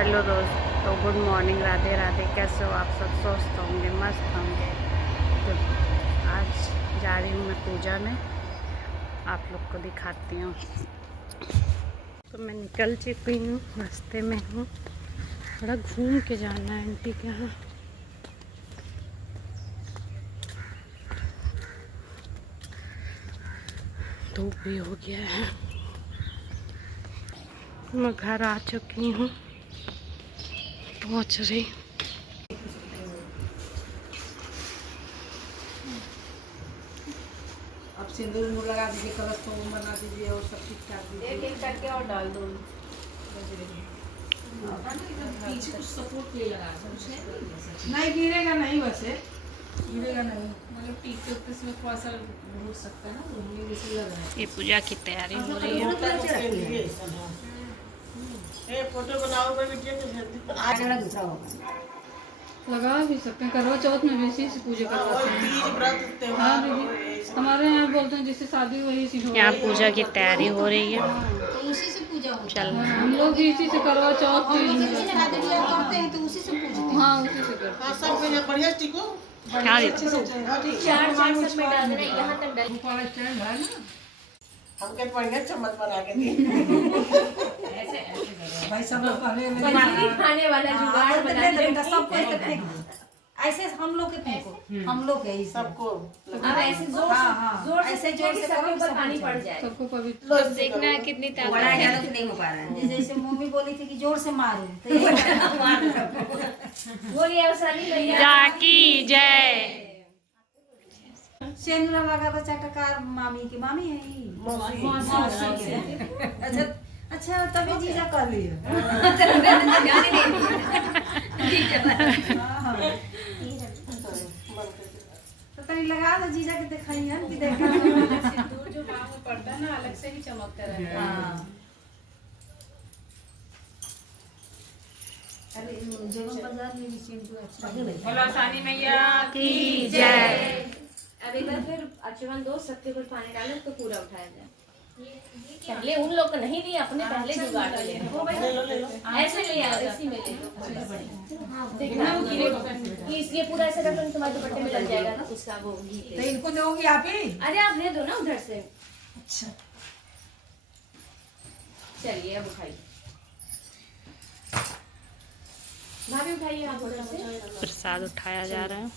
Hello दोस्त, तो good morning, Radhe Radhe. कैसे हो आप सब? स्वस्थ होंगे, मस्त होंगे। तो आज जा रही हूँ मैं पूजा में, आप लोग को दिखाती हूँ। तो मैं निकल चुकी हूँ, रास्ते में हूँ। थोड़ा घूम के जाना है आंटी के यहाँ। धूप भी हो गया है। मैं घर आ चुकी हूँ, पहुँच रही। अब सिंदूर लगा दीजिए, कलश को बना दीजिए और सब ठीक ठाक दीजिए। एक करके और डाल दो। पीछे कुछ सपोर्ट नहीं लगा, नहीं गिरेगा, नहीं वैसे गिरेगा नहीं, मतलब टीके उसमें थोड़ा सा घुस सकता है ना, तो वैसे लग रहा है। ये पूजा की तैयारी हो रही है। फोटो बनाओगे वीडियो लगा भी सकते हैं। करवा चौथ में भी इसी से पूजा करवाते हैं। हाँ दीदी, हमारे यहाँ बोलते हैं जिससे शादी वही इसी से। यहाँ पूजा की तैयारी हो रही है। तो उसी से पूजा होता चल है। हम लोग भी इसी से करवा चौथ हम लोग इसी शादी ब्याह करते हैं तो उसी से पूजते हैं। हाँ उसी से करते हाँ सब बढ़िया बढ़िया टिको हाँ अच्छे से चार सब में डाल देना, यहाँ तक डाल। वाला स्टैंड है ना, हमके बढ़िया चम्मच बना के दिए। भाई सब लोग खाने वाला जुगाड़ बना देना सबको ऐसे फेंक दो। ऐसे हम लोग के फेंको, हम लोग के सबको अब ऐसे जोर ऐसे जोर से सबके ऊपर सब पानी कुछ पड़ जाए। सबको पवित्र देखना है कितनी बड़ा ज्यादा से नहीं हो पा रहा है। जैसे मम्मी बोली थी कि जोर से मारो, तो ये मार दो। बोलिए अवसानी भैया जाकी जय। सेनुरा लगा था चटकार मामी की, मामी है ही मौसी के। अच्छा अच्छा, तभी जीजा कर लियो। तो तनी लगा दो जीजा के, दिखाइए कि देखा। सिंदूर जो मांग में पड़ता है ना, अलग से ही चमकता रहता है। हाँ। अरे जगह बाजार में भी सिंदूर अच्छा है। बोलो आसानी मैया की जय। अब एक बार फिर आचमन दो, सबके ऊपर पानी डालो तो पूरा उठाया जाए। पहले उन लोग को नहीं दिया, अपने पहले जुगाड़ ले ऐसे ले आओ, इसी में ले लो। देखना कि इसलिए पूरा ऐसे रखो, तुम्हारे दुपट्टे में लग जाएगा ना उसका वो घी। तो इनको दोगी आप ही? अरे आप ले दो ना उधर से। अच्छा चलिए अब उठाइए, भाभी उठाइए आप उधर से। प्रसाद उठाया जा रहा है।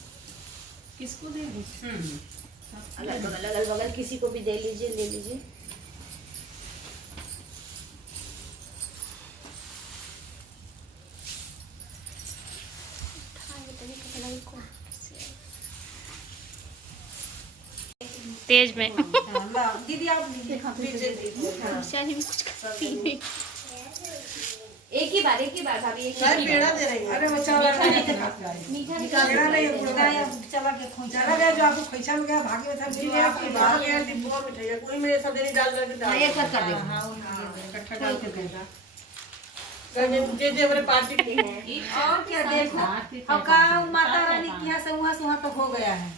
किसको दे अगल बगल किसी को भी दे लीजिए, ले लीजिए। तेज में दीदी आप लीजिए। एक ही बार भाभी, एक ही पेड़ा दे रही है। अरे वो चला मीठा पेड़ा नहीं है, चला के खोचा चला गया जो आपको पैसा में गया, भागे में था दिल्ली आपकी बाहर गया डिब्बों में मिठाई कोई मेरे सब देनी डाल करके डाल एक कर दे। इकट्ठा डाल के देगा जे हमारे पार्टी की है। और क्या देखो, अब का माता रानी के यहाँ से वहाँ तक हो गया है।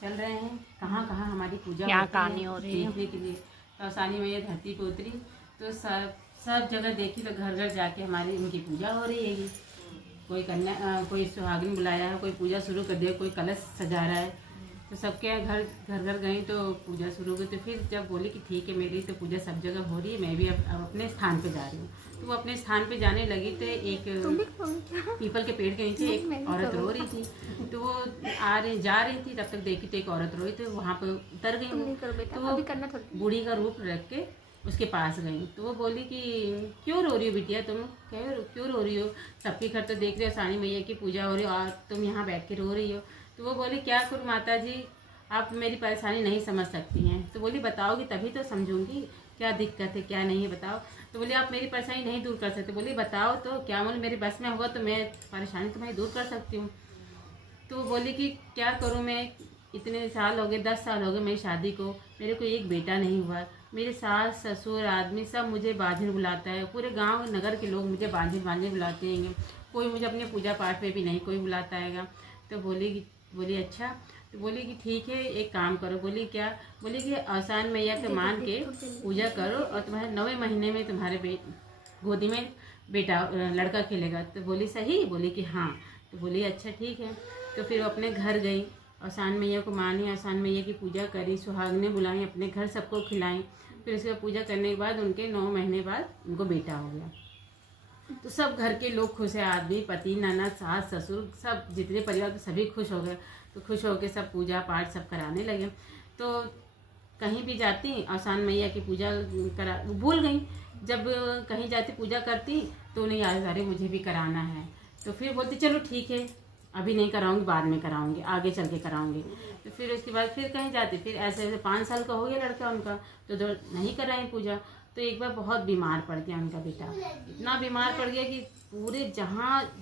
चल रहे हैं कहाँ कहाँ हमारी पूजा यहाँ होती कहानी हो रही है। देखने के लिए। तो आसानी मैया धरती पे उतरी तो सब जगह देखी, तो घर घर जाके हमारी उनकी पूजा हो रही है। कोई कन्या कोई सुहागिन बुलाया है, कोई पूजा शुरू कर दिया, कोई कलश सजा रहा है। तो सबके यहाँ घर गई तो पूजा शुरू हो गई। तो फिर जब बोली कि ठीक है मेरी तो पूजा सब जगह हो रही है, मैं भी अब अपने स्थान पे जा रही हूँ। तो वो अपने स्थान पे जाने लगी तो एक पीपल के पेड़ के नीचे एक औरत रो रही थी। तो वो जा रही थी, तब तक देखी तो एक औरत रोई, तो वहाँ पे उतर गई। तो वो बूढ़ी का रूप रख के उसके पास गई। तो वो बोली कि क्यों रो रही हो बिटिया, तुम क्यों रो रही हो? सबके घर तो देख रहे हो सानी मैया की पूजा हो रही हो और तुम यहाँ बैठ के रो रही हो। तो वो बोली क्या करूँ माता जी, आप मेरी परेशानी नहीं समझ सकती हैं। तो बोली बताओगी तभी तो समझूंगी क्या दिक्कत है क्या नहीं है, बताओ। तो बोली आप मेरी परेशानी नहीं दूर कर सकते। बोली बताओ तो क्या, बोले मेरे बस में होगा तो मैं परेशानी तुम्हारी दूर कर सकती हूँ। तो बोली कि क्या करूँ मैं, इतने साल हो गए, 10 साल हो गए मेरी शादी को, मेरे को एक बेटा नहीं हुआ। मेरे सास ससुर आदमी सब मुझे बांझिन बुलाता है, पूरे गांव नगर के लोग मुझे बांझिन बुलाते हैं। कोई मुझे अपने पूजा पाठ पे भी नहीं कोई बुलाता है। तो बोली अच्छा। तो बोली कि ठीक है एक काम करो। बोली क्या? बोली कि आसान मैया के मान के पूजा करो और तुम्हारे 9वें महीने में तुम्हारे गोदी में बेटा लड़का खेलेगा। तो बोली सही, बोली कि हाँ। तो बोली अच्छा ठीक है। तो फिर वो अपने घर गई, आसान मैया को मानी, आसान मैया की पूजा करी, सुहागने बुलाई, अपने घर सबको खिलाई। फिर उसके बाद पूजा करने के बाद उनके 9 महीने बाद उनको बेटा हो गया। तो सब घर के लोग खुश है, आदमी, पति, ननद, सास, ससुर, सब जितने परिवार सभी खुश हो गए। तो खुश होकर सब पूजा पाठ सब कराने लगे। तो कहीं भी जाती आसान मैया की पूजा करा, भूल गई। जब कहीं जाती पूजा करती तो उन्हें याद, अरे मुझे भी कराना है। तो फिर बोलती चलो ठीक है, अभी नहीं कराऊंगी, बाद में कराऊंगी, आगे चल के कराऊंगी। तो फिर उसके बाद फिर कहीं जाती, फिर ऐसे ऐसे 5 साल का हो गया लड़का उनका, तो नहीं कराई पूजा। तो एक बार बहुत बीमार पड़ गया उनका बेटा, इतना बीमार पड़ गया कि पूरे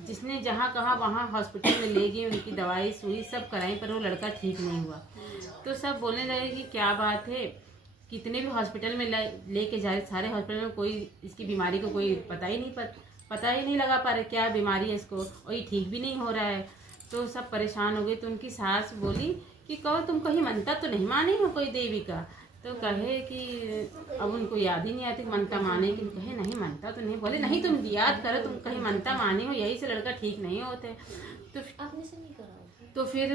जिसने जहाँ कहा वहाँ हॉस्पिटल में ले गई, उनकी दवाई सुई सब कराई, पर वो लड़का ठीक नहीं हुआ। तो सब बोलने लगे कि क्या बात है, कितने भी हॉस्पिटल में लेके जा रहे, सारे हॉस्पिटल में कोई इसकी बीमारी को कोई पता ही नहीं लगा पा रहे क्या बीमारी है इसको, और ये ठीक भी नहीं हो रहा है। तो सब परेशान हो गए। तो उनकी सास बोली कि कहो तुम कहीं मनता तो नहीं मानी हो कोई देवी का? तो कहे कि अब उनको याद ही नहीं आती मनता माने कि, कहे नहीं मनता तो नहीं। बोले नहीं तुम याद करो, तुम कहीं मनता मानी हो, यही से लड़का ठीक नहीं होते। तो आपने से नहीं करा? तो फिर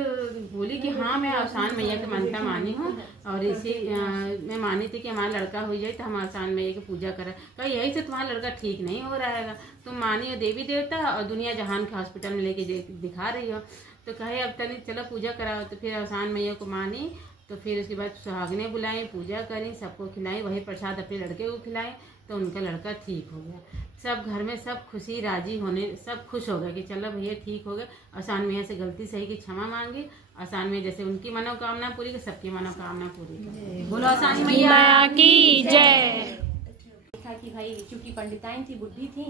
बोली कि हाँ मैं आसान मैया की मनता मानी हूँ, और इसी मैं मानी थी कि हमारा लड़का हो जाए तो हम आसान मैया की पूजा करें। कहा यही से तुम्हारा लड़का ठीक नहीं हो रहा है, तुम मानी हो देवी देवता और दुनिया जहान के हॉस्पिटल में लेके दिखा रही हो। तो कहे अब चलो पूजा कराओ। तो फिर आसान मैया को मानी। तो फिर उसके बाद सुहागने बुलाई, पूजा करी, सबको खिलाई, वही प्रसाद अपने लड़के को खिलाए। तो उनका लड़का ठीक हो गया। सब घर में सब खुशी राजी होने, सब खुश हो गए कि चलो भैया ठीक हो गए। आसान मैया से गलती सही की क्षमा मांगी। आसान मैया जैसे उनकी मनोकामना पूरी कर, सबकी मनोकामना पूरी कर। बोलो आसान मैया की जय। था कि भाई चूंकि पंडिताइन थी, बुढ़ी थी,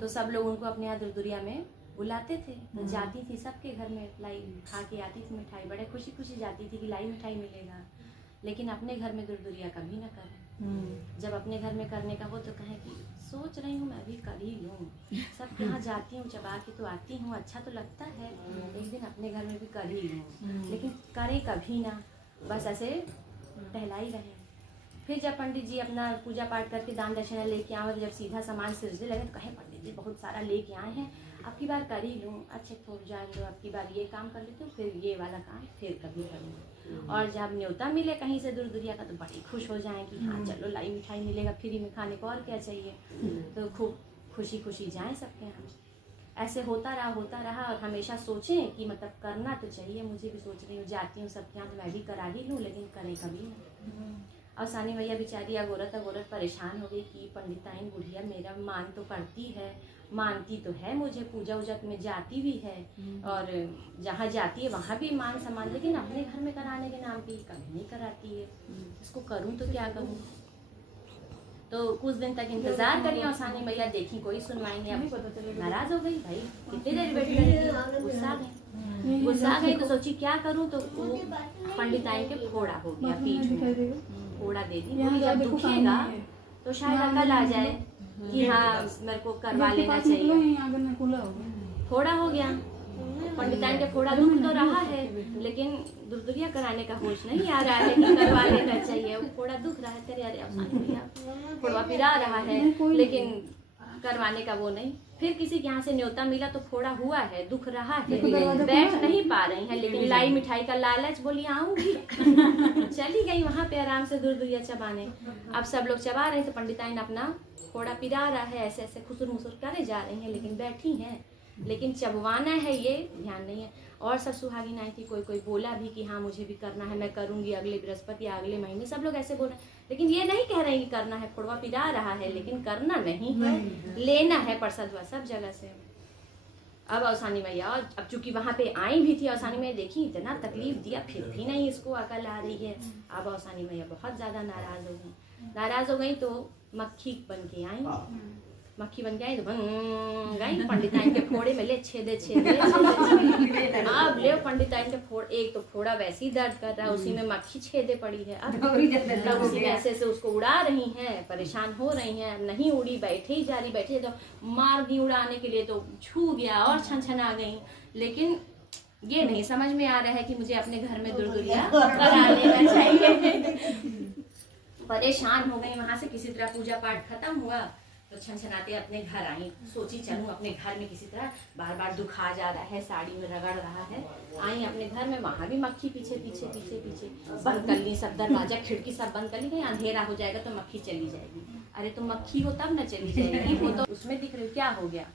तो सब लोग उनको अपने यहाँ दुर्दुरिया में बुलाते थे। तो जाती थी सबके घर में, लाई खा के आती थी मिठाई, बड़े खुशी खुशी जाती थी कि लाई मिठाई मिलेगा। लेकिन अपने घर में दुर्दुरिया कभी ना करें। जब अपने घर में करने का हो तो कहें कि सोच रही हूँ मैं भी कर ही लूँ, सबके यहाँ जाती हूँ, चबा के तो आती हूँ, अच्छा तो लगता है, एक दिन अपने घर में भी कर ही लूँ। लेकिन करें कभी ना, बस ऐसे टहलाई रहे। फिर जब पंडित जी अपना पूजा पाठ करके दान दक्षिणा लेके आए, जब सीधा सामान सिरजने लगे तो कहे पंडित जी बहुत सारा लेके आए हैं, अब की बार कर ही लूँ, अच्छे थोड़ा जाए दो, अब की बार ये काम कर लेती हूँ, फिर ये वाला काम फिर कभी करूँगी। और जब न्योता मिले कहीं से दूर दुरिया का तो बड़ी खुश हो जाएं कि हाँ चलो लाई मिठाई मिलेगा फ्री में खाने को, और क्या चाहिए। तो खूब खुशी खुशी जाएं सबके यहाँ। ऐसे होता रहा और हमेशा सोचें कि मतलब करना तो चाहिए। मुझे भी सोच रही हूँ, जाती हूँ सबके यहाँ तो मैं भी करा ही लूँ, लेकिन करें कभी नहीं। और सानी मैया बेचारी अगोरत परेशान हो गई कि पंडिताइन बुढ़िया मेरा मान तो करती है, मानती तो है मुझे, पूजा वूजा में जाती भी है, और जहाँ जाती है वहाँ भी मान सम्मान, लेकिन अपने घर में कराने के नाम पे कभी नहीं कराती है। इसको करूँ तो क्या करूँ। तो कुछ दिन तक इंतजार करी और सानी मैया देखी कोई सुनवाई नहीं। अब नाराज हो गई, भाई कितनी देर वेट करेगी, गुस्सा गई। तो सोची क्या करूँ, तो पंडिताइन के फोड़ा हो गया पीठ में, फोड़ा दे दी। जब दुखेगा तो शायद अकल आ जाए कि हाँ मेरे को करवा लेना चाहिए। फोड़ा हो गया, पंडिताइन के फोड़ा दुख तो रहा है, लेकिन दुर्दुरिया कराने का होश नहीं आ रहा है कि करवा लेना चाहिए। वो फोड़ा दुख रहा है, तेरे अरे फोड़ा पिरा रहा है, लेकिन करवाने का वो नहीं। फिर किसी के यहाँ से न्योता मिला तो फोड़ा हुआ है, दुख रहा है, बैठ नहीं पा रही हैं, लेकिन लाई मिठाई का लालच, बोली आऊंगी। चली गई वहाँ पे आराम से दुर्दुरिया चबाने। अब सब लोग चबा रहे थे, पंडिताइन अपना फोड़ा पिरा रहा है, ऐसे ऐसे खुसुर मुसुर करे जा रही हैं, लेकिन बैठी हैं, लेकिन चबवाना है ये ध्यान नहीं है। और सब सुहागिन आई थी, कोई बोला भी कि हाँ मुझे भी करना है, मैं करूंगी अगले बृहस्पति या अगले महीने, सब लोग ऐसे बोल रहे हैं, लेकिन ये नहीं कह रहे हैं कि करना है। फोड़वा पिरा रहा है, लेकिन करना नहीं है, लेना है प्रसाद हुआ सब जगह से। अब आसानी मैया, अब चूंकि वहाँ पे आई भी थी, आसानी मैया देखी इतना तकलीफ दिया फिर भी नहीं इसको अकल आ रही है। अब आसानी मैया बहुत ज्यादा नाराज हो गई तो मक्खी बन के आई, तो गई पंडिताइन के फोड़े में ले छेदे। अब ले पंडिताइन के फोड़, एक तो फोड़ा वैसे ही दर्द कर रहा है, उसी में मक्खी छेदे पड़ी है। अब उसी में ऐसे से उसको उड़ा रही हैं, परेशान हो रही हैं, नहीं उड़ी, बैठे ही जा रही, बैठे तो मार दी उड़ाने के लिए, तो छू गया और छन आ गई। लेकिन ये नहीं समझ में आ रहा है कि मुझे अपने घर में दुर्दुरिया करा लेना चाहिए। परेशान हो गई। वहां से किसी तरह पूजा पाठ खत्म हुआ तो छनछनाते अपने घर आई, सोची चलूं अपने घर में, किसी तरह बार बार दुखा जा रहा है, साड़ी में रगड़ रहा है। आई अपने घर में, वहाँ भी मक्खी पीछे पीछे पीछे पीछे बंद कर ली, सब दरवाजा खिड़की सब बंद कर ली, कहीं अंधेरा हो जाएगा तो मक्खी चली जाएगी। अरे तो मक्खी हो तब न चली जाएगी, वो तो उसमें दिख रही, क्या हो गया?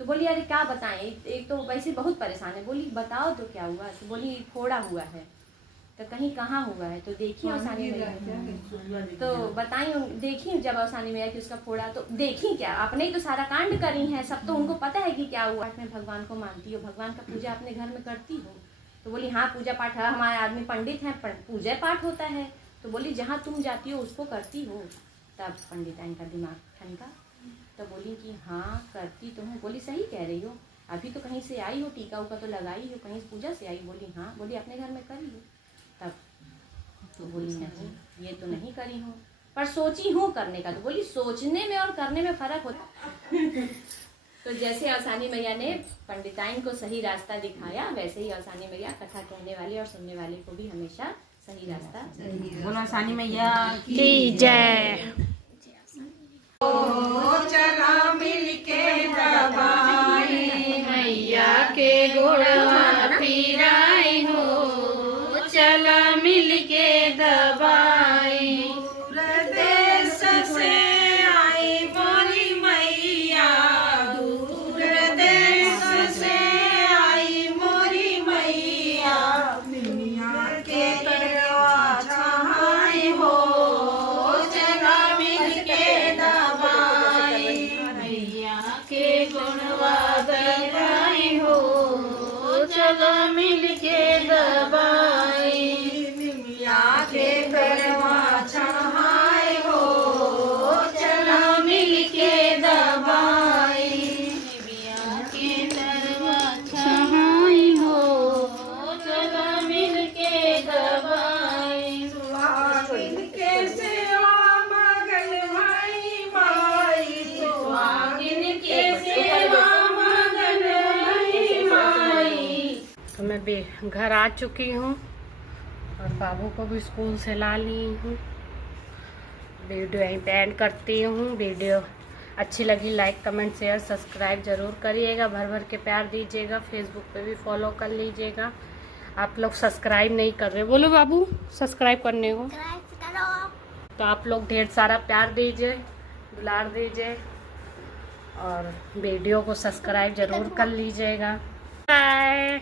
तो बोली अरे क्या बताएं, एक तो वैसे बहुत परेशान है। बोली बताओ तो क्या हुआ? तो बोली फोड़ा हुआ है। तो कहीं कहाँ हुआ है? तो देखी आसानी में, तो बताई, देखी जब आसानी में आया कि उसका फोड़ा, तो देखी क्या, अपने ही तो सारा कांड करी है, सब तो उनको पता है कि क्या हुआ। मैं भगवान को मानती हूँ, भगवान का पूजा अपने घर में करती हूँ। तो बोली हाँ पूजा पाठ है, हमारे आदमी पंडित हैं, पूजा पाठ होता है। तो बोली जहाँ तुम जाती हो उसको करती हो? तब पंडिताइन का दिमाग ठनका, तो बोली कि हाँ करती तो हूँ। बोली सही कह रही हो, अभी तो कहीं से आई हो, टीका उका तो लगाई हो, कहीं पूजा से आई? बोली हाँ। बोली अपने घर में करी हो? तब तो बोली नहीं ये तो नहीं करी हूँ, पर सोची हूँ करने का। तो बोली सोचने में और करने में फर्क होता। तो जैसे आसानी मैया ने पंडिताइन को सही रास्ता दिखाया, वैसे ही आसानी मैया कथा कहने वाले और सुनने वाले को भी हमेशा सही रास्ता बोलो आसानी मैया की जय। चला मिलके दबाई, मैया के गोड़वा फिराई हो, चला मिल के दबाई। दूर देश से आई मोरी मैया, दूर देश से आई मोरी मैया, दुनिया के तरवा छाई हो, चला मिल के दबाई। मैया के गुणवा दबाई हो, चला मिल के दबाई। दुनिया के तरवा छाई हो, चला मिल के दबाई। मैया के दरवा छहाई हो, चला मिल के दबाई। सुहागिन के सेवा मगन भाई माई, सुहागिन के सेवा मगन भाई माई। तो मैं घर आ चुकी हूँ और बाबू को भी स्कूल से ला ली हूँ। वीडियो यहीं पे एंड करती हूँ। वीडियो अच्छी लगी लाइक कमेंट शेयर सब्सक्राइब ज़रूर करिएगा, भर भर के प्यार दीजिएगा। फेसबुक पे भी फॉलो कर लीजिएगा। आप लोग सब्सक्राइब नहीं कर रहे, बोलो बाबू सब्सक्राइब करने को, तो आप लोग ढेर सारा प्यार दीजिए, दुलार दीजिए और वीडियो को सब्सक्राइब ज़रूर कर लीजिएगा। बाय।